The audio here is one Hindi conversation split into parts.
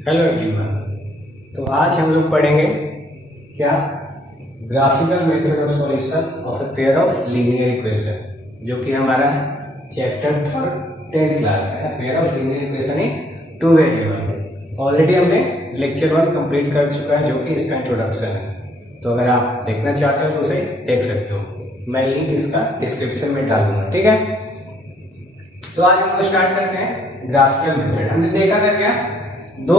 Hello everyone. तो आज हम लोग पढ़ेंगे क्या graphical method of solution of a pair of linear equation, जो कि हमारा चैप्टर थर्ड 10th क्लास है, pair of linear equation in two variable. Already हमने लेक्चर 1 कंप्लीट कर चुका है, जो कि इसका इंट्रोडक्शन है। तो अगर आप देखना चाहते हो तो उसे देख सकते हो, मैं लिंक इसका डिस्क्रिप्शन में डाल दूंगा। ठीक है, तो आज हम लोग स्टार्ट करते हैं ग्राफिकल मेथड। हमने देखा था क्या, दो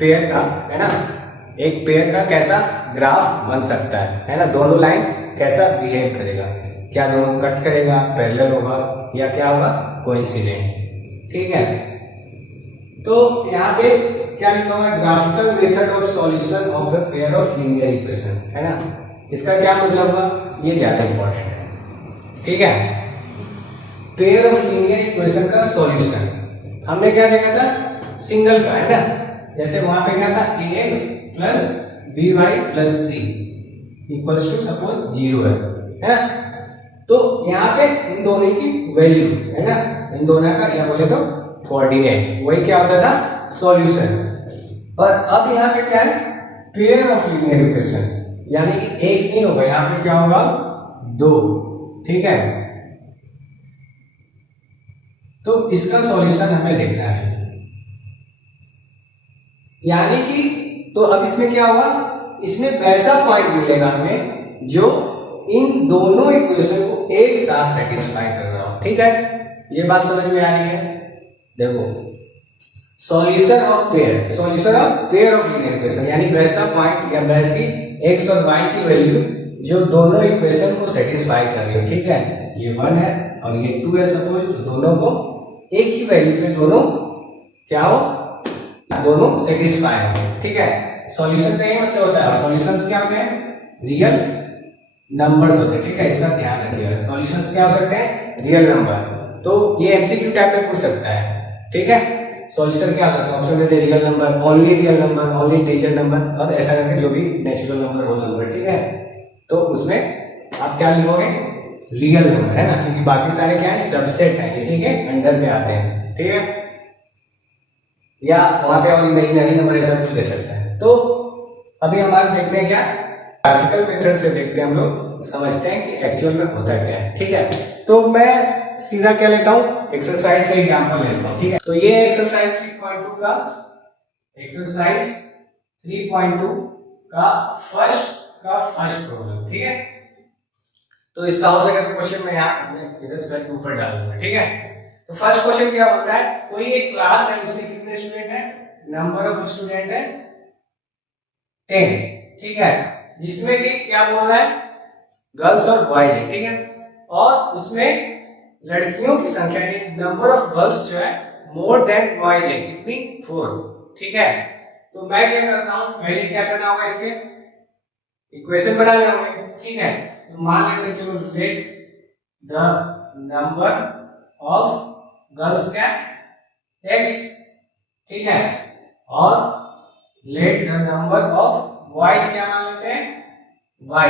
पेयर का है ना, एक पेयर का कैसा ग्राफ बन सकता है ना, दोनों लाइन कैसा बिहेव करेगा, क्या दोनों कट करेगा, पैरेलल होगा या क्या होगा, कोइंसिडेंट। ठीक है, तो यहाँ पे क्या लिखा हुआ है, graphical method of solution of a pair of linear equation, है ना। इसका क्या मतलब हुआ, ये ज्यादा इंपॉर्टेंट है। ठीक है, पेयर ऑफ लीनियर इक्वेशन का सॉल्यूशन हमने क्या देखा था, सिंगल का, है ना। जैसे वहां पे क्या था, ax plus by plus c equals to suppose 0 है ना। तो यहाँ पे इन दोनों की वैल्यू, है ना, इन दोनों का या बोले तो कोऑर्डिनेट, वही क्या होता था, सॉल्यूशन। पर अब यहाँ पे क्या है, पेयर ऑफ लीनियर इक्वेशन, यानी कि एक नहीं होगा, यहाँ पे क्या होगा, दो। ठीक है, तो इसका सॉल्यूशन हमें देखना है, यानी कि तो अब इसमें क्या होगा, इसमें वैसा पॉइंट मिलेगा हमें जो इन दोनों इक्वेशन को एक साथ सेटिस्फाई कर रहा हो। ठीक है, ये बात समझ में आ रही है। देखो, solution of pair of linear equation, यानी वैसा पॉइंट या वैसी x और y की वैल्यू जो दोनों इक्वेशन को सेटिस्फाई कर रही है। ठीक है, ये 1 है और ये 2 है सपोज, तो दोनों को एक ही वैल्यू पे दोनों क्या हो, दोनों सेटिस्फाई हो। ठीक है, सॉल्यूशन का ये मतलब होता है, सॉल्यूशंस क्या होते हैं, रियल नंबर्स होते हैं। ठीक है, इसका ध्यान रखिएगा, सॉल्यूशंस क्या हो सकते हैं, रियल नंबर। तो ये एमसीक्यू टाइप में पूछ सकता है। ठीक है, सॉल्यूशन क्या हो सकता है, ऑप्शन में real number, only real number, only integer number, और ऐसा करके जो भी नेचुरल नंबर, होल नंबर। ठीक है, तो उसमें आप क्या लिखोगे, रियल नंबर, है ना, क्योंकि बाकी सारे क्या है, सबसेट है, इसी के अंडर पे आते हैं। ठीक है, या वहां पे और इमेजिनरी नंबर ऐसा कुछ ले सकता है। तो अभी हमारे देखते हैं क्या, ग्राफिकल मेथड से देखते हैं, हम लोग समझते हैं कि एक्चुअल में होता क्या है। ठीक है, तो मैं सीधा क्या लेता हूं, एक्सरसाइज का एग्जांपल लेता हूं। ठीक है, तो ये एक्सरसाइज 3.2 का फर्स्ट प्रॉब्लम। ठीक है, तो इसका हो सके तो क्वेश्चन में यहाँ इधर स्लाइड के ऊपर डाल दूंगा। ठीक है, तो फर्स्ट क्वेश्चन क्या होता है, कोई एक क्लास है, उसमें कितने स्टूडेंट है, नंबर ऑफ स्टूडेंट है 10। ठीक है, जिसमें कि क्या बोल रहा है, गर्ल्स और बॉयज है। ठीक है, और उसमें लड़कियों की संख्या, नंबर ऑफ गर्ल्स जो है मोर देन बॉयज है, कितनी, 4। ठीक है, तो मैं क्या करता हूं, पहले क्या करना होगा, इसके इक्वेशन बनाने होंगे। ठीक है, तो मान लेते हैं, चलो let the number of girls क्या, x। ठीक है, और let the number of boys क्या मान लेते हैं, y।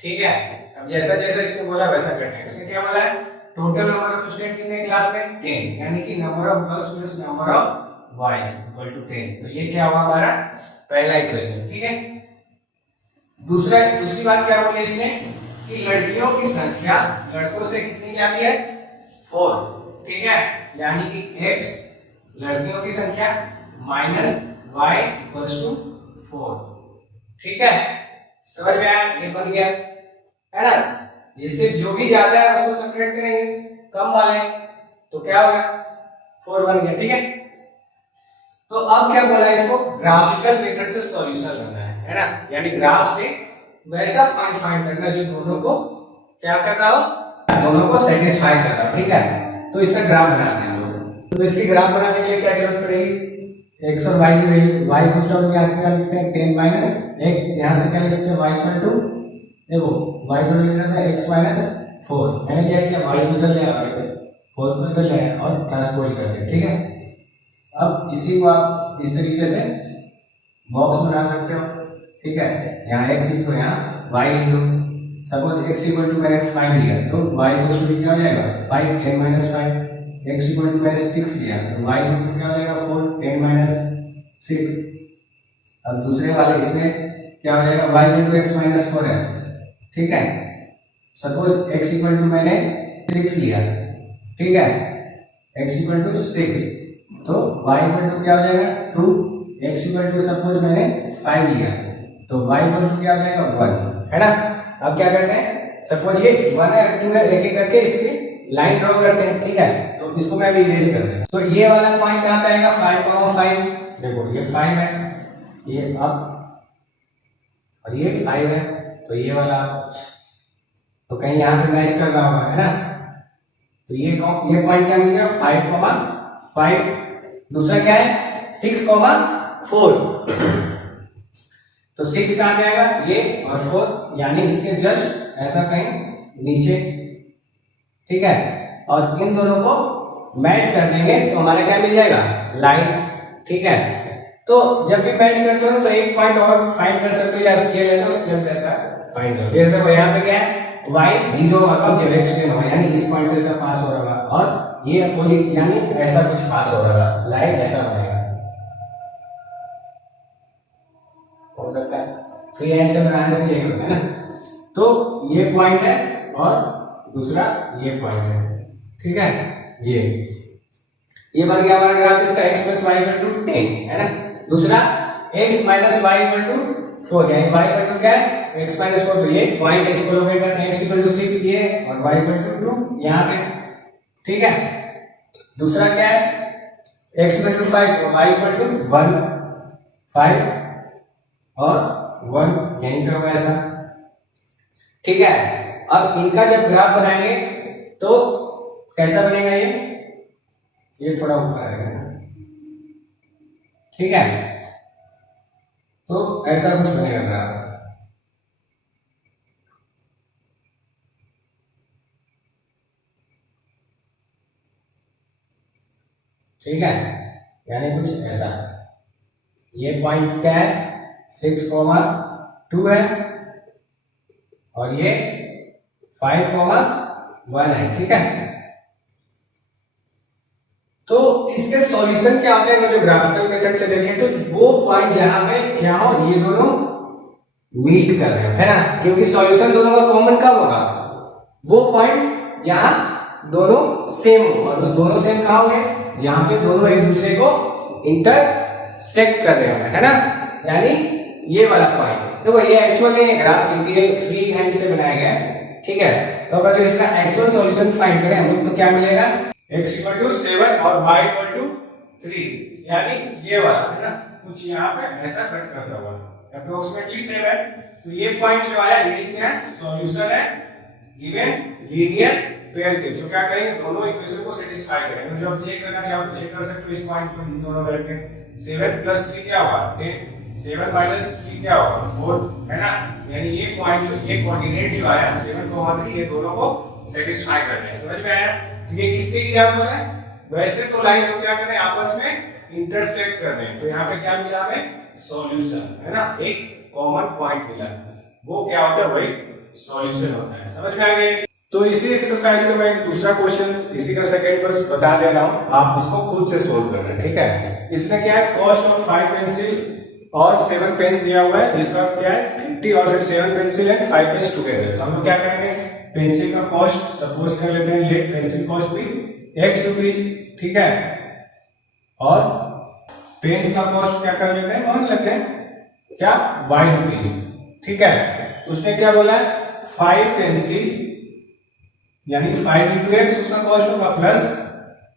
ठीक है, अब जैसा जैसा इसने बोला वैसा करते हैं। इसने क्या बोला है, टोटल नंबर ऑफ स्टूडेंट कितने क्लास में, 10, यानी कि number of girls plus number of boys equal to 10। तो ये क्या हुआ हमारा पहला इक्वेशन। ठीक है, दूसरी बात क्या बोली इसने, कि लड़कियों की संख्या लड़कों से कितनी ज्यादा है, 4। ठीक है, यानी कि x लड़कियों की संख्या माइनस y इक्वल्स टू 4। ठीक है, समझ में आया, ये बन गया, है ना। जिससे जो भी ज्यादा है उसको सेपरेट करेंगे, कम वाले तो क्या होगा, 4 बन गया। ठीक है, तो अब क्या बोला, इसको ग्राफिकल मेथड से सॉल्यूशन करना है ना, यानी ग्राफ से वैसा पॉइंट फाइंड करना जो दोनों को क्या कर रहा हो, दोनों को सेटिस्फाई कर रहा हो। ठीक है, तो इसका ग्राफ बनाते हैं हम लोग। तो इसकी ग्राफ बनाने के लिए क्या जरूरत पड़ेगी, x और y की वैल्यू, y को टर्म में क्या लिखते हैं, 10 माइनस x, यहां से क्या लिखते हैं, y इक्वल टू, देखो y को लिख देते हैं x माइनस 4। मैंने क्या किया, y को इधर ले आया, x 4 को इधर ले आया और ट्रांसपोज कर दिया। ठीक है, अब इसी को आप इस तरीके से बॉक्स बना सकते हो। ठीक है, यहाँ x लिख दो, यहाँ y लिख दो। सपोज x इक्वल टू मैंने 5 लिया, तो y इक्वल टू क्या हो जाएगा, 5, 10 माइनस 5। x इक्वल टू मैंने 6 लिया, तो y इक्वल टू क्या हो जाएगा, 4, 10 माइनस 6। अब दूसरे वाले इसमें क्या हो जाएगा, y इंटू एक्स माइनस 4 है, ठीक है। सपोज x इक्वल टू मैंने 6 लिया, ठीक है, x इक्वल टू 6, तो y इक्वल टू क्या हो जाएगा 2, x इक्वल टू सपोज मैंने 5 लिया, तो y इक्वल टू क्या हो जाएगा 1, है ना। अब क्या करते हैं, सपोज ये 1 है 2 है, एक एक करके इसकी लाइन ड्रॉ करते हैं, ठीक है। तो इसको मैं अभी इरेज कर देता हूं। तो ये वाला पॉइंट कहां पे आएगा, 5,5, देखो ये 5 है, ये अब और ये 5 है, तो ये वाला तो कहीं यहाँ पे मैच कर रहा होगा, है ना। तो ये पॉइंट क्या मिल गया 5,5, दूसरा क्या है 6,4, तो 6 कहां पे आएगा ये और 4, यानी इसके जस्ट ऐसा कहीं नीचे, ठीक है। और इन दोनों को मैच कर देंगे तो हमारा क्या मिल जाएगा लाइन, ठीक है। तो जब भी मैच करते हो तो एक पॉइंट और फाइंड कर सकते हो, या स्केल है तो स्केल से ऐसा फाइंड करो। जैसे देखो यहाँ पे क्या है y 0 और 0 एक्सट्रीम होगा, यानी इस पॉइंट से ऐसा पास हो रहा है, और ये अपोजिट यानी ऐसा कुछ पास हो रहा है, लाइन ऐसा बनेगा, हो सकता है फ्री हैंड से बनाने से ये होता है ना। तो ये पॉइंट है और दूसरा ये पॉइंट है, ठीक है। ये बन गया हमारा ग्राफ इसका x plus y equal to 10, है ना। दूसरा x minus y equal to 4, यानी y इक्वल टू क्या है x माइनस 4, तो ये पॉइंट x को लोकेट करते हैं, x इक्वल टू 6 ये और y इक्वल टू 2 यहाँ पे, ठीक है। दूसरा क्या है x इक्वल टू 5, तो y इक्वल टू 1, 5 और 1 यहीं पे होगा ऐसा, ठीक है। अब इनका जब ग्राफ बनाएंगे तो कैसा बनेगा, ये थोड़ा ऊपर आएगा, ठीक है। तो ऐसा कुछ बनेगा ग्राफ, ठीक है, यानी कुछ ऐसा। ये पॉइंट क्या है 6,2 है और ये 5,1 है, ठीक है। तो इसके सॉल्यूशन क्या होते हैं, जो ग्राफिकल मेथड से देखें तो वो पॉइंट जहां पे क्या हो ये दोनों मीट कर रहे हैं, है ना, क्योंकि सॉल्यूशन दोनों का कॉमन कब होगा, वो पॉइंट जहां दोनों सेम हो, और उस दोनों सेम कहां होंगे जहां पे दोनों एक दूसरे को इंटरसेक्ट कर रहे होंगे, है ना। यानी ये वाला पॉइंट देखो, ये एक्चुअल नहीं है ग्राफ, क्योंकि ये फ्री हैंड से बनाया गया है, ठीक है। तो अगर जो इसका एक्चुअल सॉल्यूशन फाइंड करें हम लोग तो क्या मिलेगा, x इक्वल टू 7 और y इक्वल टू 3, यानी ये वाला, है ना, कुछ यहाँ पे ऐसा कट करता हुआ अप्रोक्सीमेटली 7। तो ये पॉइंट जो आया ये क्या है, सॉल्यूशन है गिवन लीनियर पेयर के, जो क्या करेंगे दोनों इक्वेशन को सेटिस्फाई करेंगे। जब चेक करना चाहो तो चेक कर सकते हो इस पॉइंट को इन दोनों करके, 7 प्लस 3 क्या होगा 10, 7 माइनस 3 क्या होगा 4, है ना। यानी ये पॉइंट जो ये कोऑर्डिनेट जो आया 7,3 ये दोनों को सेटिस्फाई कर रहे हैं, समझ में आया। तो ये किसके एग्जांपल है, वैसे तो लाइन जो क्या कर रहे हैं आपस में इंटरसेक्ट कर रहे हैं, तो यहाँ पे क्या मिला हमें सॉल्यूशन, है ना, एक कॉमन पॉइंट मिला, वो क्या होता है वही सॉल्यूशन होता है, समझ में आ गया। तो इसी एक्सरसाइज का मैं दूसरा क्वेश्चन इसी का सेकंड बस बता दे रहा हूं, आप इसको खुद से सोल्व कर रहे हैं, ठीक है। इसमें क्या है कॉस्ट ऑफ 5 पेंसिल और 7 पेन्स दिया हुआ है, जिसका क्या है 50 और 7 पेंसिल एंड 5 पेन्स टुगेदर। तो हम लोग क्या करेंगे, पेंसिल का कॉस्ट सपोज कर लेते हैं, लेट पेंसिल कॉस्ट भी x रुपीज, ठीक है, और पेन्स का कॉस्ट क्या कर लेते हैं, मान लेते हैं क्या y रुपीज, ठीक है। उसने क्या बोला है 5 पेंसिल यानी 5 इंटू एक्स उसका कॉस्ट होगा, प्लस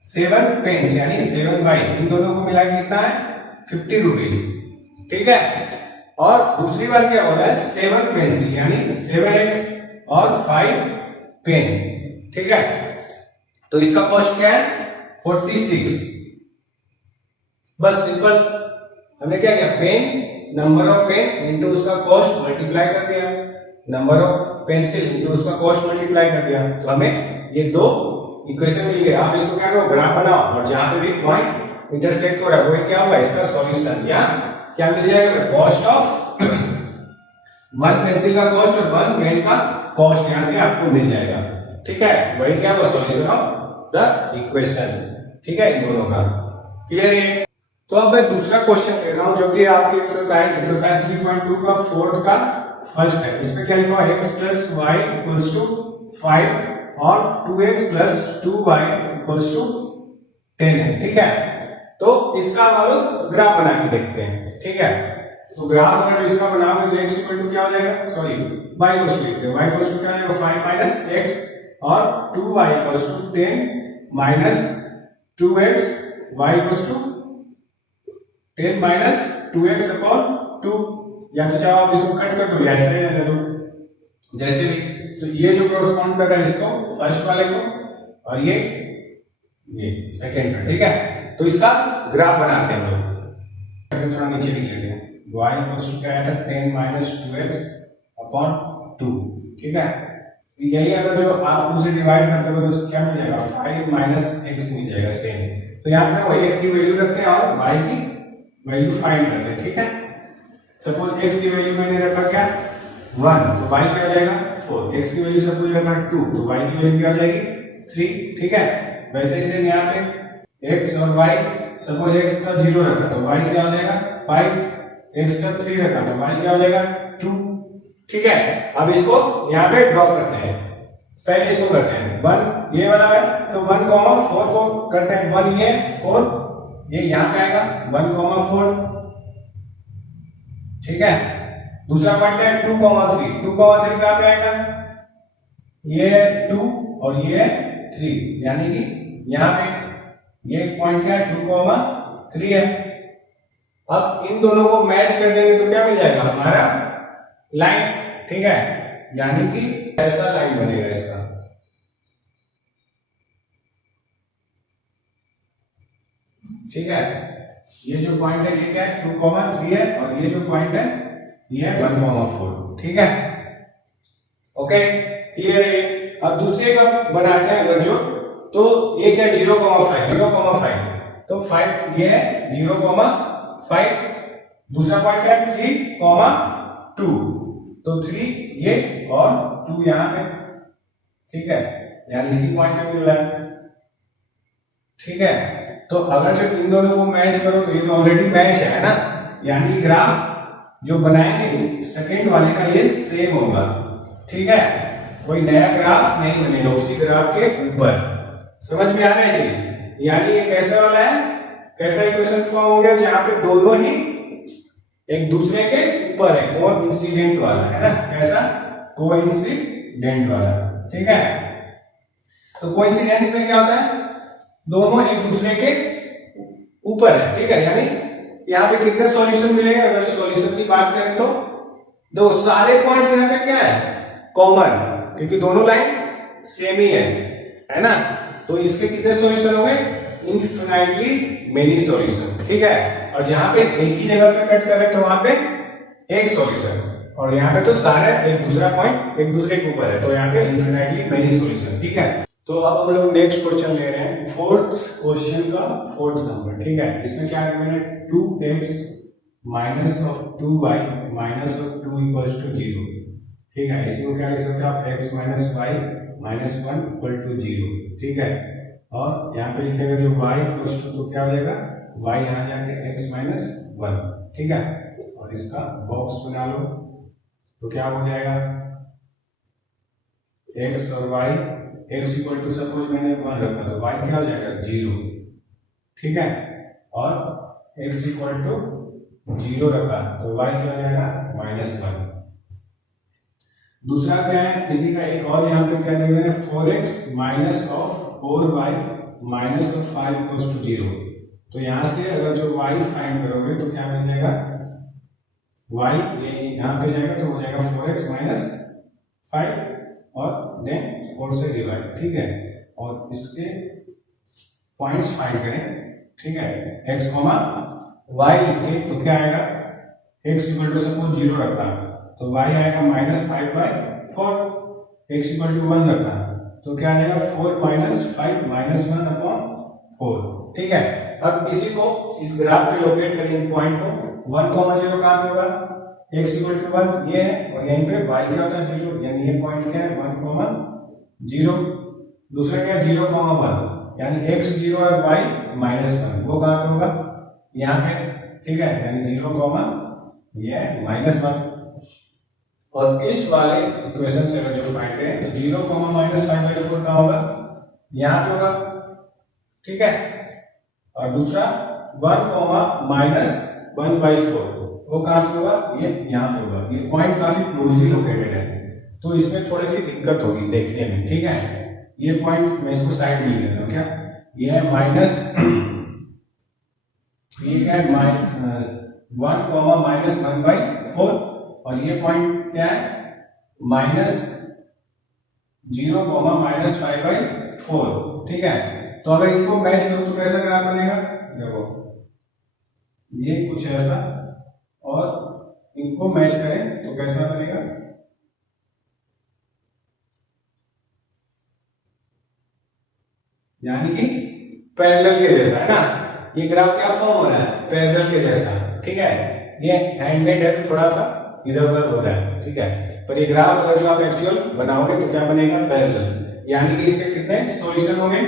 7 पेन्स यानी 7y, इन दोनों को मिला के कितना है 50 रुपीज, ठीक है। और दूसरी बार क्या हो रहा है 7 पेंसिल यानी 7x और 5 पेन, ठीक है। तो इसका कॉस्ट क्या है 46। बस सिंपल हमने क्या किया, pen number of pen into उसका कॉस्ट मल्टीप्लाई कर दिया, नंबर ऑफ पेंसिल इनटू उसका कॉस्ट मल्टीप्लाई कर दिया, तो हमें ये दो इक्वेशन मिल गए। आप इसको क्या करो ग्राफ बनाओ, और जहां पे भी पॉइंट इंटरसेक्ट हो रहा है वो क्या होगा इसका सॉल्यूशन, या क्या मिल जाएगा कॉस्ट ऑफ 1 पेंसिल का कॉस्ट और 1 पेन का कॉस्ट यहां से आपको मिल जाएगा, ठीक है। वही क्या होगा सॉल्यूशन ऑफ द इक्वेशन, ठीक है, इन दोनों का। क्लियर है। तो अब मैं दूसरा क्वेश्चन दे रहा हूं जो कि आपकी एक्सरसाइज 3.2 का फोर्थ का फर्स्ट है। इसमें क्या लिखा है, x plus y equals to 5 और 2x plus 2y equals to 10 है। ठीक है, तो इसका हम लोग ग्राफ बना के देखते हैं। ठीक है, तो ग्राफ अगर जो इसका बनाओगे तो x इक्वल टू क्या हो जाएगा, सॉरी y इक्वल टू लिखते हैं, y इक्वल टू क्या हो जाएगा 5 माइनस x और 2y equal to 10 minus 2x, y equal to 10 minus 2x upon 2, या तो चाहो आप इसको कट कर दो या ऐसे ही रहने दो जैसे भी। तो ये जो कॉरेस्पॉन्ड कर रहा है इसको फर्स्ट वाले को, और ये सेकंड का। ठीक है, तो इसका ग्राफ बनाते हैं हम लोग। थोड़ा नीचे लिख लेते हैं, y इक्वल टू क्या आया था 10 माइनस 2x अपॉन 2। ठीक है, यही अगर जो आप 2 से डिवाइड करते हो तो क्या मिल जाएगा 5 माइनस x मिल जाएगा सेम। तो यहाँ पे वही x की वैल्यू रखते हैं और y की वैल्यू फाइंड करते हैं। ठीक है, सपोज x की वैल्यू मैंने रखा क्या 1, तो y क्या आ जाएगा 4। x की वैल्यू सपोज रखा 2, तो y की वैल्यू क्या आ जाएगी 3। ठीक है, वैसे ही सेम यहाँ पे x और y, सपोज x का 0 रखा तो y क्या हो जाएगा 5, x का 3 रखा तो y क्या हो जाएगा 2। ठीक है, अब इसको यहाँ पे ड्रॉ करते हैं। पहले इसको करते हैं 1 ये वाला है, तो 1, 4 को करते हैं, 1 ये 4 ये यहाँ पे आएगा 1, 4। ठीक है, दूसरा पॉइंट है 2, 3, 2, 3 कहां पे आएगा, ये 2 और ये 3, यानी कि यहाँ पे ये पॉइंट क्या है 2, 3 है। अब इन दोनों को मैच कर देंगे तो क्या मिल जाएगा हमारा लाइन। ठीक है, यानी कि ऐसा लाइन बनेगा इसका। ठीक है, ये जो पॉइंट है ये क्या है 2, 3 है, और ये जो पॉइंट है ये है 1, 4। ठीक है, ओके क्लियर है। अब दूसरे का बनाते हैं अगर जो, तो ये क्या है 0,5, 0,5, तो 5 ये है 0,5। दूसरा पॉइंट क्या है 3,2, तो 3 ये और 2 यहाँ पे। ठीक है, यानी इसी पॉइंट पे मिल रहा है। ठीक है, तो अगर जब इन दोनों को मैच करो तो ये तो ऑलरेडी मैच है ना, यानी ग्राफ जो बनाएंगे सेकंड वाले का ये सेम होगा। ठीक है, कोई नया ग्राफ नहीं बनेगा उसी ग्राफ के ऊपर। समझ में आ रहा है चीज, यानी ये कैसे वाला है, कैसा इक्वेशन फॉर्म हो गया जहां पे दोनों ही एक दूसरे के ऊपर है, कोइंसिडेंट वाला है ना, कैसा कोइंसिडेंट वाला। ठीक है, तो कोइंसिडेंस में क्या होता है दोनों एक दूसरे के ऊपर है। ठीक है, यानी यहाँ पे कितने सॉल्यूशन मिलेंगे, अगर सॉल्यूशन की बात करें तो दो सारे पॉइंट्स यहाँ पे क्या है कॉमन, क्योंकि दोनों लाइन सेम ही है ना। तो इसके कितने सॉल्यूशन हो गए इनफिनाइटली मेनी सॉल्यूशन। ठीक है, और जहां पे एक ही जगह पे कट करें तो वहां पे एक सॉल्यूशन, और यहाँ पे तो सारे एक दूसरा पॉइंट एक दूसरे के ऊपर है, तो यहाँ पे इनफिनाइटली मेनी सॉल्यूशन। ठीक है, तो अब हम लोग नेक्स्ट क्वेश्चन ले रहे हैं, फोर्थ क्वेश्चन का फोर्थ नंबर। ठीक है, इसमें क्या है 2x minus of 2y minus of 2 equals to 0। ठीक है, इसी को क्या लिख सकते हैं आप x minus y minus 1 equal to 0। ठीक है, और यहाँ पे लिखेगा जो y इक्वल्स टू, तो क्या हो जाएगा y यहाँ जाके x माइनस 1। ठीक है, और इसका बॉक्स बना लो तो क्या हो जाएगा x और y, x equal to suppose मैंने 1 रखा तो y क्या हो जाएगा 0। ठीक है, और x इक्वल टू 0 रखा तो y क्या हो जाएगा -1। दूसरा क्या है, इसी का एक और यहाँ पे क्या दिया है 4x minus of 4y minus of 5 equals to 0। तो यहाँ से अगर जो y फाइंड करोगे तो क्या मिल जाएगा y ये यहाँ पे जाएगा तो हो जाएगा 4x माइनस 5 और देन 4 से डिवाइड। ठीक है, और इसके पॉइंट्स फाइंड करें। ठीक है, x y लिखे तो क्या आएगा x इक्वल टू सपोज 0 रखा तो y आएगा -5/4, x इक्वल टू 1 रखा तो क्या आएगा 4 माइनस 5 माइनस 1 अपॉन 4। ठीक है, अब इसी को इस ग्राफ पे लोकेट करेंगे पॉइंट को 1, 0 कहाँ पे होगा x इक्वल टू 1 ये है, और यहीं पे y क्या होता है 0, यानी ये पॉइंट क्या है 1, 0। दूसरा क्या है 0, 1, यानी x 0 और y -1 वो कहाँ पे होगा यहाँ पे, ठीक है, यानी 0 कॉमा ये -1। और इस वाले इक्वेशन से अगर जो फाइंड करें तो 0 कॉमा -5/4 का होगा यहाँ पे होगा, ठीक है। और दूसरा 1 कॉमा -1/4 वो कहाँ पे होगा, ये यहाँ पे होगा। ये पॉइंट काफी क्लोजली लोकेटेड है तो इसमें थोड़ी सी दिक्कत होगी देखने में, ठीक है। ये पॉइंट मैं इसको साइड में लेता हूँ, क्या ये है ये क्या है 1 कॉमा -1/4 और ये पॉइंट क्या है -0 कॉमा -5/4, ठीक है। तो अगर इनको मैच करो तो कैसा ग्राफ बनेगा, देखो ये कुछ ऐसा, और इनको मैच करें तो कैसा बनेगा, यानी कि पैरेलल के जैसा, है ना। ये ग्राफ क्या फॉर्म हो रहा है, पैरेलल के जैसा, ठीक है। ये हैंडमेड है तो थोड़ा सा इधर उधर हो रहा है, ठीक है। पर ये ग्राफ अगर जो आप एक्चुअल बनाओगे तो क्या बनेगा, पैरेलल। यानी कि इसके कितने सॉल्यूशन होंगे,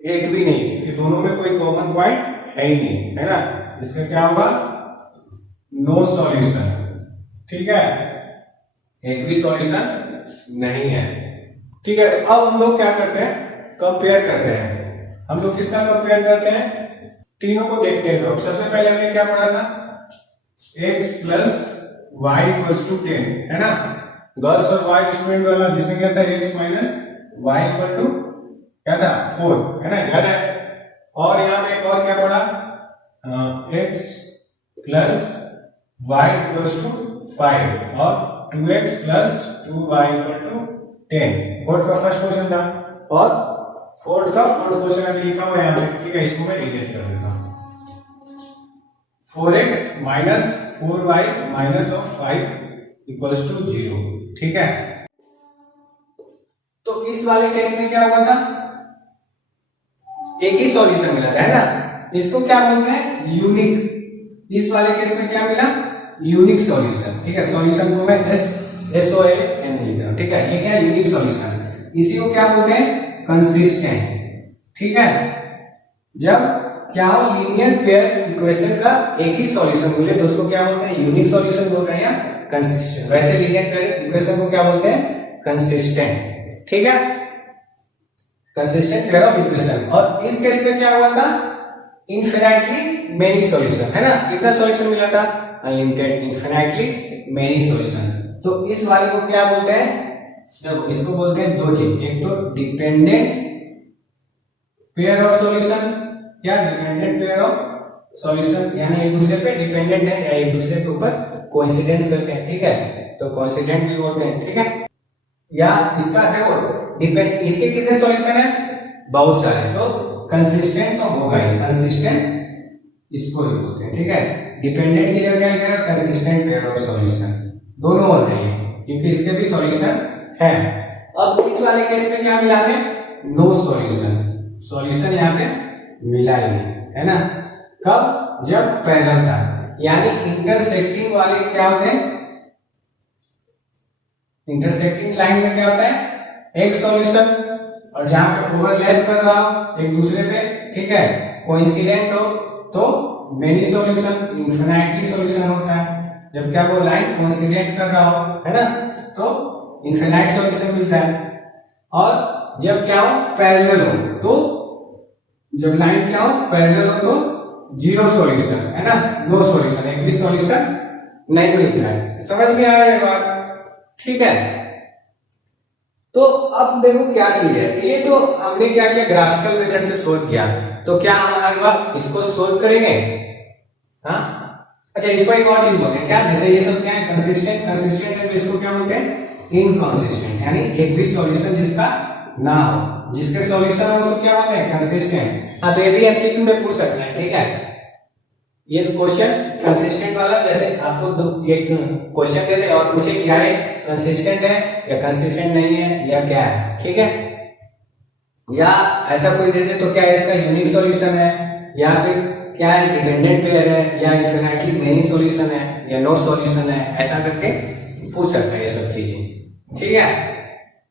एक भी नहीं, क्योंकि दोनों में कोई कॉमन पॉइंट है ही नहीं, है ना। इसका क्या होगा, नो सॉल्यूशन, ठीक है, एक भी सॉल्यूशन नहीं है, ठीक है। अब हम लोग क्या करते हैं, कंपेयर करते हैं। हम लोग किसका कंपेयर करते हैं, तीनों को देखते हैं। तो सबसे पहले हमने क्या पढ़ा था, x + y = 10, है ना। गर्ल्स और बॉयज स्टूडेंट वाला जिसमें क्या था x - y = क्या था 4, है ना, याद है। और यहाँ पे एक और क्या पढ़ा, x + y = 5 और 2x + 2y = 10। फोर्थ का फर्स्ट क्वेश्चन था और फोर्थ क्वेश्चन अभी लिखा हुआ है यहाँ पे, ठीक है। इसको मैं रीप्लेस कर देता हूँ, 4x - 4y - (5) = 0, ठीक है। तो इस वाले केस में क्या हुआ था, एक ही सॉल्यूशन मिला था, है ना। इसको क्या बोलते हैं, यूनिक। इस वाले केस में क्या मिला, यूनिक सॉल्यूशन, ठीक है। सॉल्यूशन को मैं SOLN लिख रहा हूं, ठीक है। ये क्या है, यूनिक सॉल्यूशन। इसी को क्या बोलते हैं, कंसिस्टेंट, ठीक है। जब क्या हो, लीनियर पेयर इक्वेशन का एक ही सॉल्यूशन मिले तो उसको क्या बोलते हैं, यूनिक सॉल्यूशन बोलते हैं या कंसिस्टेंट। वैसे लीनियर पेयर इक्वेशन को क्या बोलते हैं, कंसिस्टेंट, ठीक है, कंसिस्टेंट पेयर ऑफ इक्वेशन। और इस केस में क्या हुआ था, इनफिनिटली मेनी सॉल्यूशन, है ना। कितना सॉल्यूशन मिला था, अनलिमिटेड, इनफिनिटली मेनी सॉल्यूशन। तो इस वाले को क्या बोलते हैं, देखो इसको बोलते हैं दो चीज, एक तो डिपेंडेंट पेयर ऑफ सॉल्यूशन, क्या डिपेंडेंट पेयर ऑफ सॉल्यूशन, यानी एक दूसरे पे डिपेंडेंट है या एक दूसरे के ऊपर कोइंसिडेंस करते हैं, ठीक है। तो कोइंसिडेंट भी बोलते हैं, ठीक है। या इसका देखो डिपेंड, इसके कितने सॉल्यूशन है, बहुत सारे, तो कंसिस्टेंट तो होगा ही, कंसिस्टेंट इसको ही बोलते हैं, ठीक है। डिपेंडेंट की जगह क्या है, कंसिस्टेंट पेयर ऑफ सॉल्यूशन, दोनों हो रहे हैं क्योंकि इसके भी सॉल्यूशन है। अब इस वाले केस में क्या मिला हमें, नो सॉल्यूशन, सॉल्यूशन यहाँ पे मिला ही नहीं, है ना। कब, जब पैरेलल था, यानी इंटरसेक्टिंग वाले क्या होते हैं, इंटरसेक्टिंग लाइन में क्या होता है, एक सॉल्यूशन, और जहां पे ओवरलैप कर रहा हो एक दूसरे पे, ठीक है, कोइंसिडेंट हो तो मेनी सॉल्यूशन, इनफिनिटली सॉल्यूशन होता है। जब क्या वो लाइन कोइंसिडेंट कर रहा हो, है ना, तो इनफिनाइट सॉल्यूशन मिलता है। और जब क्या हो, पैरेलल हो, तो जब लाइन क्या हो, पैरेलल हो तो जीरो सॉल्यूशन, है ना, नो सॉल्यूशन, एक भी सॉल्यूशन नहीं मिलता है। समझ में आया ये बात, ठीक है। तो अब देखो क्या चीज है, ये तो हमने क्या किया, ग्राफिकल मेथड से सोल्व किया। तो क्या हम हर बार इसको सोल्व करेंगे, हाँ। अच्छा, इसको एक और चीज बोलते हैं क्या, जैसे ये सब क्या है, कंसिस्टेंट, कंसिस्टेंट है तो इसको क्या बोलते हैं, इनकंसिस्टेंट, यानी एक भी सॉल्यूशन जिसका ना हो, जिसके सॉल्यूशन हो उसको क्या बोलते हैं, कंसिस्टेंट। हाँ, तो ये भी एमसीक्यू में पूछ सकते हैं, ठीक है। ये क्वेश्चन कंसिस्टेंट वाला, जैसे आपको एक क्वेश्चन देते हैं और पूछे क्या है, कंसिस्टेंट है या कंसिस्टेंट नहीं है या क्या है, ठीक है। या ऐसा कोई देते तो क्या है, इसका यूनिक सॉल्यूशन है, या फिर क्या है, डिपेंडेंट पेयर है, या इनफिनिटली मेनी सॉल्यूशन है, या नो सॉल्यूशन है, ऐसा करके पूछ सकते हैं ये सब चीजें, ठीक है।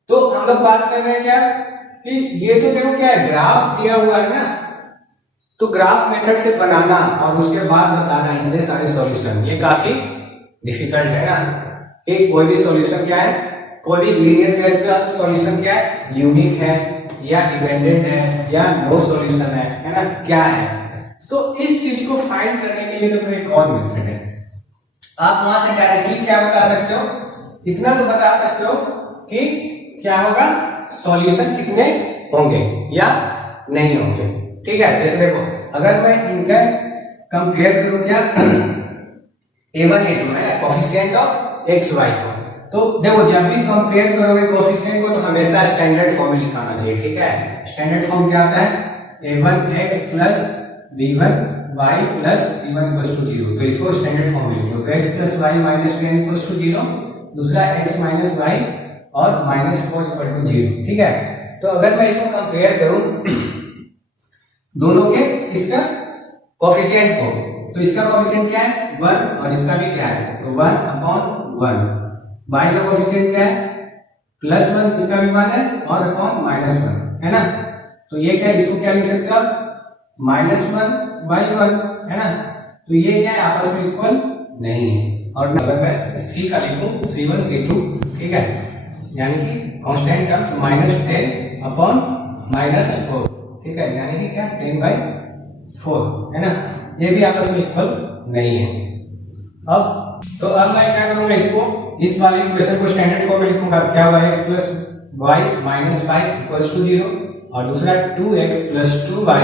तो हम लोग बात कर रहे हैं क्या कि ये तो देखो क्या है, ग्राफ दिया हुआ है ना, तो ग्राफ मेथड से बनाना और उसके बाद बताना इतने सारे सॉल्यूशन, ये काफी डिफिकल्ट है ना। कि कोई भी सॉल्यूशन क्या है, कोई भी लीनियर पेयर का सॉल्यूशन क्या है, यूनिक है या डिपेंडेंट है या नो सॉल्यूशन है ना, क्या है। तो इस चीज को फाइंड करने के लिए तो एक और मेथड है। आप वहां से डायरेक्टली क्या बता सकते हो, इतना तो बता सकते हो कि क्या होगा, सॉल्यूशन कितने होंगे या नहीं होंगे। ठीक है, जैसे देखो अगर मैं इनका कंपेयर करूं क्या a1 a2 है ना, कोफिशिएंट ऑफ x y को, तो देखो जब भी कंपेयर करोगे कोफिशिएंट को तो हमेशा स्टैंडर्ड फॉर्म में लिखाना चाहिए। ठीक है, स्टैंडर्ड फॉर्म क्या आता है, a1x plus b1 y plus c1 equals to 0। तो इसको स्टैंडर्ड फॉर्म में लिखो, तो x plus y minus 10 equals to 0, दूसरा x माइनस y और माइनस 4 इक्वल टू 0। ठीक है, तो अगर मैं इसको कंपेयर करूं दोनों के इसका कोफिशिएंट को, तो इसका कोफिशिएंट क्या है 1 और इसका भी क्या है, तो 1/1। y का कोफिशिएंट क्या है +1, इसका भी 1 है और अपॉन -1 है ना। तो ये क्या है, इसको क्या लिख सकते हो आप -1/1 है ना। तो ये क्या है, आपस में इक्वल नहीं है। और अगर मैं c का लिखूं c1 c2, ठीक है, यानी कि कांस्टेंट टर्म तो -10 अपॉन -4, ठीक है, यानी कि क्या 10/4 है ना, ये भी आपस में इक्वल नहीं है। अब मैं क्या करूंगा, इसको इस वाले इक्वेशन को स्टैंडर्ड फॉर्म में लिखूंगा। क्या होगा, x plus y minus 5 equals to 0 और दूसरा 2x plus 2y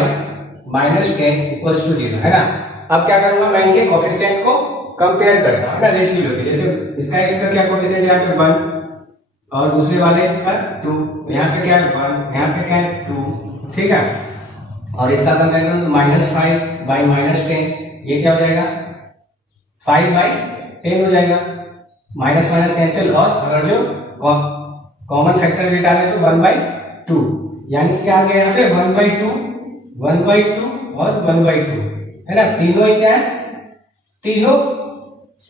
minus 10 equals to 0 है ना। अब क्या करूंगा, मैं इनके कोफिशिएंट को कंपेयर करता हूं ना, रेशियो के। जैसे इसका x का क्या कोफिशिएंट है, यहाँ पे 1 और दूसरे वाले का 2, यहाँ पे क्या है 1, यहाँ पे क्या है 2, ठीक है। और इसका कंपेयर करूं तो -5 बाई -10, ये क्या हो जाएगा 5/10 हो जाएगा, माइनस माइनस कैंसिल, और अगर जो कॉमन फैक्टर भी डाले तो 1/2, यानी कि आ गया यहाँ पे 1/2 1/2 और 1/2 है ना। तीनों ही क्या है, तीनों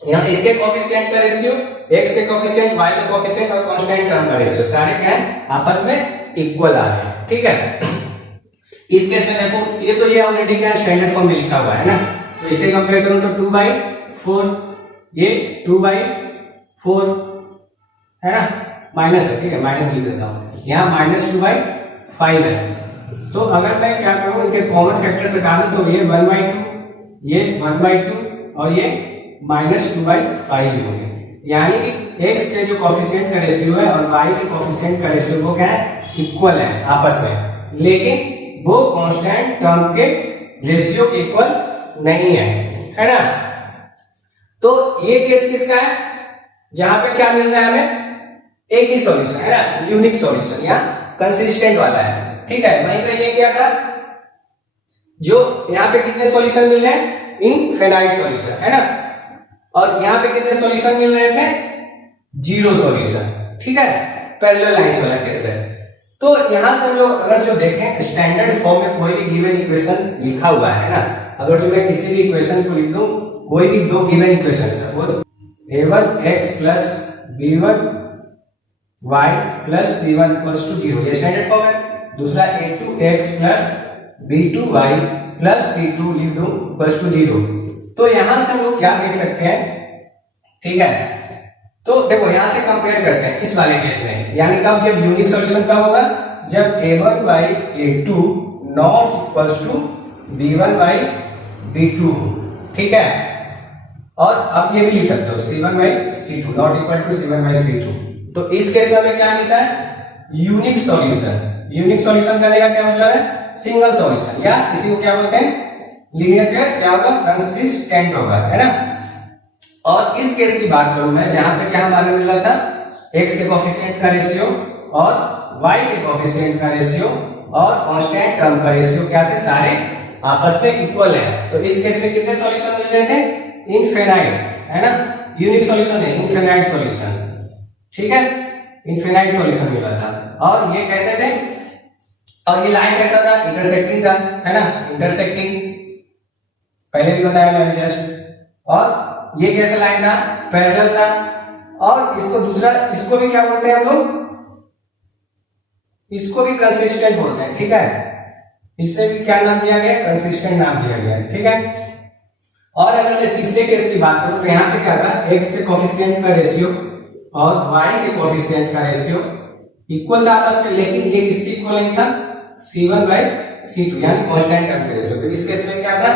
यहाँ इसके कोफिशिएंट का रेशियो, x के कोफिशिएंट, y का कोफिशिएंट और कांस्टेंट टर्म का रेशियो सारे क्या है, आपस में इक्वल आ रहे हैं। ठीक है, इस केस में देखो ये तो ये ऑलरेडी क्या स्टैंडर्ड फॉर्म में लिखा हुआ है ना, तो इसके कंपेयर करूं तो 2/4, ये 2/4 है ना, माइनस है, ठीक है, माइनस लिख देता हूं, यहाँ -2/5 है। तो अगर मैं क्या करूं, इनके कॉमन फैक्टर से डालूं तो ये 1/2, ये 1/2 और ये -2/5 हो गए, यानी कि x के जो कोफिशिएंट का रेशियो है और y के कोफिशिएंट का रेशियो वो क्या है, इक्वल है आपस में, लेकिन वो कांस्टेंट टर्म के रेशियो के इक्वल नहीं है ना। तो ये केस किसका है, जहां पे क्या मिल रहा है हमें, एक ही सॉल्यूशन है ना, यूनिक सॉल्यूशन या कंसिस्टेंट वाला है। ठीक है, वहीं पे ये क्या था, जो यहाँ पे कितने सॉल्यूशन मिल रहे हैं, इनफिनाइट सॉल्यूशन है ना, और यहाँ पे कितने सॉल्यूशन मिल रहे थे, 0 सॉल्यूशन। ठीक है, पैरेलल लाइंस वाला केस है। तो यहां से हम लोग अगर जो देखें स्टैंडर्ड फॉर्म में कोई भी गिवन इक्वेशन लिखा हुआ है ना, अगर जो मैं किसी भी इक्वेशन को लिख दूं, कोई भी दो given equation suppose a1x plus b1 y plus c1 equals to 0, ये स्टैंडर्ड फॉर्म है। दूसरा a2x plus b2 y plus c2 लिख दूं इक्वल्स टू 0। तो यहां से हम लोग क्या देख सकते हैं, ठीक है, तो देखो यहां से कंपेयर करते हैं इस वाले केस में, यानी कब, जब यूनिक सॉल्यूशन कब होगा, जब a1 by a2 not equals to b1 by b2। ठीक है, और अब ये भी लिख सकते हो c1 by c2 not equal to c1 by c2। तो इस केस में हमें क्या मिलता है, यूनिक सॉल्यूशन। यूनिक सॉल्यूशन करने का क्या मतलब है, सिंगल सॉल्यूशन, या इसी को क्या बोलते हैं, लीनियर पेयर क्या होगा, कंसिस्टेंट होगा, है ना। और इस केस की बात करूं मैं, जहां पे क्या हमारा मिल रहा था, x के कोफिशिएंट का रेशियो और y के कोफिशिएंट का रेशियो और कांस्टेंट टर्म का रेशियो क्या थे, सारे आपस में इक्वल है। तो इस केस में कितने सॉल्यूशन मिल रहे थे, इनफिनाइट है ना, यूनिक सॉल्यूशन है, इनफिनाइट सॉल्यूशन। ठीक है, इनफिनाइट सॉल्यूशन मिला था। और ये कैसे थे, और ये लाइन कैसा था, इंटरसेक्टिंग था, है ना, इंटरसेक्टिंग पहले भी बताया मैंने जस्ट। और ये कैसा लाइन था, पैरेलल था। और इसको दूसरा, इसको भी क्या बोलते हैं हम लोग, इसको भी कंसिस्टेंट बोलते हैं। ठीक है, इससे भी क्या नाम दिया गया, कंसिस्टेंट नाम दिया गया, ठीक है। और अगर मैं तीसरे केस की बात करूं तो यहाँ पे क्या था, x के कोफिशिएंट का रेशियो और y के कोफिशिएंट का रेशियो इक्वल था आपस में, लेकिन ये किसके इक्वल नहीं था, C1/C2 यानी कांस्टेंट टर्म के रेशियो। तो इस केस में क्या था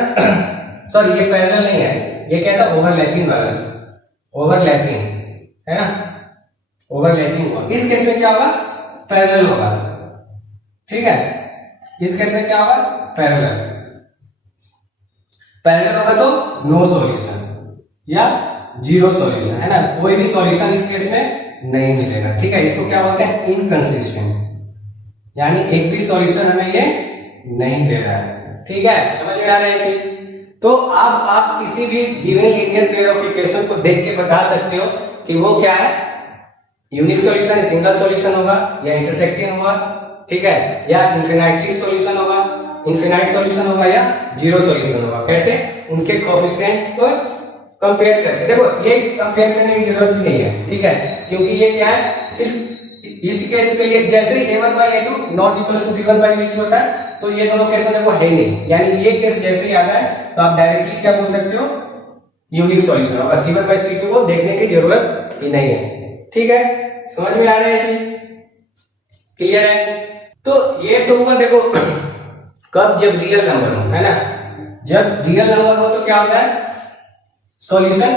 सॉरी ये पैरेलल नहीं है, ये क्या था, ओवरलैपिंग वाला, ओवरलैपिंग है ना, ओवरलैपिंग हुआ। इस केस में क्या होगा, पैरेलल होगा, ठीक है। इस केस में क्या होगा, पैरेलल, पैरेलल होगा तो नो सॉल्यूशन या जीरो सॉल्यूशन, है ना, कोई भी सॉल्यूशन इस केस में नहीं मिलेगा, ठीक है। इसको क्या बोलते हैं, इनकंसिस्टेंट, यानी एक भी सॉल्यूशन हमें ये नहीं दे रहा है, ठीक है। समझ में आ रहा है चीज। तो अब आप किसी भी given linear pair of equation को देख के बता सकते हो कि वो क्या है, यूनिक सॉल्यूशन, सिंगल सॉल्यूशन होगा या इंटरसेक्टिंग होगा, ठीक है, या इनफिनाइटली सॉल्यूशन होगा, इनफिनाइट सॉल्यूशन होगा या जीरो सॉल्यूशन होगा। कैसे, उनके कोएफिशिएंट को कंपेयर करके। देखो ये कंपेयर करने की जरूरत भी नहीं है, ठीक है, क्योंकि ये क्या है, सिर्फ इस केस के लिए जैसे ही a1/a2 not equal to b1/b2 होता है, तो ये दोनों केस में देखो है नहीं, यानी ये केस जैसे ही आता है तो आप डायरेक्टली क्या बोल सकते हो, यूनिक सॉल्यूशन होगा, C1/C2 को देखने की जरूरत ही नहीं है, ठीक है। समझ में आ रहा है चीज, क्लियर है। तो ये तो हुआ देखो कब, जब रियल नंबर हो, है ना, जब रियल नंबर हो तो क्या होता है, सॉल्यूशन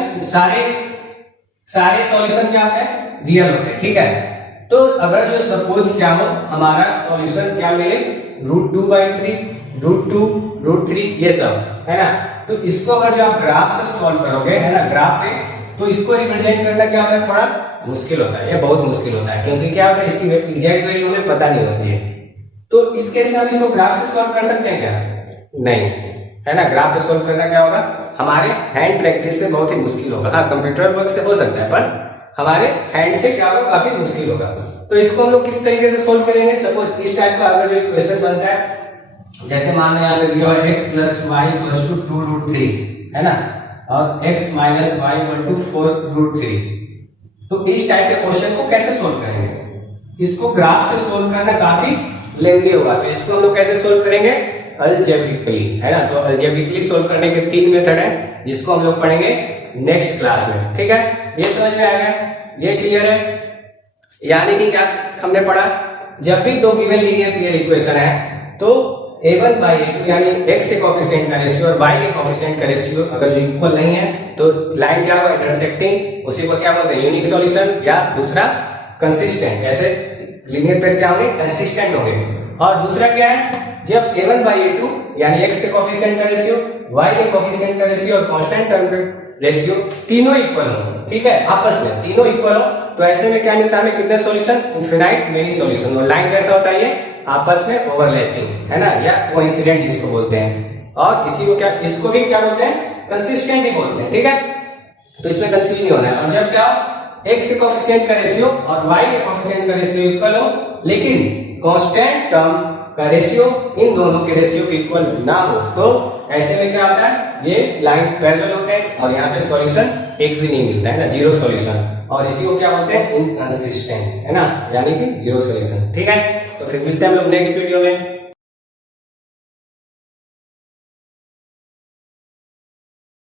सारे सॉल्यूशन क्या होते हैं, रियल होते हैं, ठीक है। तो अगर जो सपोज क्या हो, हमारा सॉल्यूशन क्या मिले, √2/3, √2, √3 ये सब, है ना। तो इसको अगर जो आप ग्राफ से सॉल्व करोगे, है ना, ग्राफ पे, तो इसको रिप्रेजेंट करना क्या होता है, थोड़ा मुश्किल होता है, ये बहुत मुश्किल होता है, क्योंकि क्या होता है, इसकी एग्जैक्ट वैल्यू हमें पता नहीं होती है। तो इस केस में हम इसको ग्राफ से सॉल्व कर सकते हैं क्या, नहीं, है ना। ग्राफ पे सॉल्व करना क्या होगा, हमारे हैंड प्रैक्टिस से बहुत ही मुश्किल होगा। हाँ, कंप्यूटर वर्क से हो सकता है, पर हमारे हैंड से क्या होगा, काफी मुश्किल होगा। तो इसको हम लोग किस तरीके से सॉल्व करेंगे, सपोज इस टाइप का अगर जो इक्वेशन बनता है, जैसे मान लो यहाँ पे दिया है x + y = 2√3, है ना, और x - y = 4√3। तो इस टाइप के क्वेश्चन को कैसे सॉल्व करेंगे, इसको ग्राफ से सॉल्व करना काफी लेंथी होगा, तो इसको हम लोग कैसे सॉल्व करेंगे, अलजेब्रिकली, है ना। तो अलजेब्रिकली सॉल्व करने के 3 मेथड है, जिसको हम लोग पढ़ेंगे नेक्स्ट क्लास में, ठीक है। ये समझ में आ गया, ये क्लियर है। यानी कि क्या हमने पढ़ा, जब भी दो गिवन लीनियर पेयर इक्वेशन है तो a1/a2 यानी x के कोएफिशिएंट का रेशियो और y के कोएफिशिएंट का रेशियो अगर जो इक्वल नहीं है तो लाइन क्या होगा, इंटरसेक्टिंग, उसी को क्या बोलते हैं, यूनिक सॉल्यूशन, या दूसरा कंसिस्टेंट। ऐसे लीनियर पेयर क्या होंगे, कंसिस्टेंट होंगे। और दूसरा क्या है, जब a1/a2 यानी x के कोएफिशिएंट का रेशियो, y के कोएफिशिएंट का रेशियो और कांस्टेंट टर्म का रेशियो तीनों इक्वल हो, ठीक है, आपस में तीनों इक्वल हो, तो ऐसे में क्या मिलता है हमें, कितने सॉल्यूशन, इनफिनाइट मेनी सॉल्यूशन। और लाइन कैसा होता है, ये आपस में ओवरलैपिंग, है ना, या कोइंसिडेंट जिसको बोलते हैं। और इसी को क्या, इसको भी क्या बोलते हैं, कंसिस्टेंट ही बोलते हैं, ठीक है। तो इसमें कंफ्यूज नहीं होना है। और जब क्या x के कोएफिशिएंट का रेशियो और y के कोएफिशिएंट का रेशियो इक्वल हो, लेकिन कांस्टेंट टर्म का रेशियो इन दोनों के रेशियो के इक्वल ना हो, तो ऐसे में क्या होता है, ये लाइन पैरेलल होते हैं और यहाँ पे सॉल्यूशन एक भी नहीं मिलता है ना, जीरो सॉल्यूशन। और इसी को क्या बोलते हैं, इनकंसिस्टेंट, है ना, यानी कि जीरो सॉल्यूशन, ठीक है। तो फिर मिलते हैं हम लोग नेक्स्ट वीडियो में।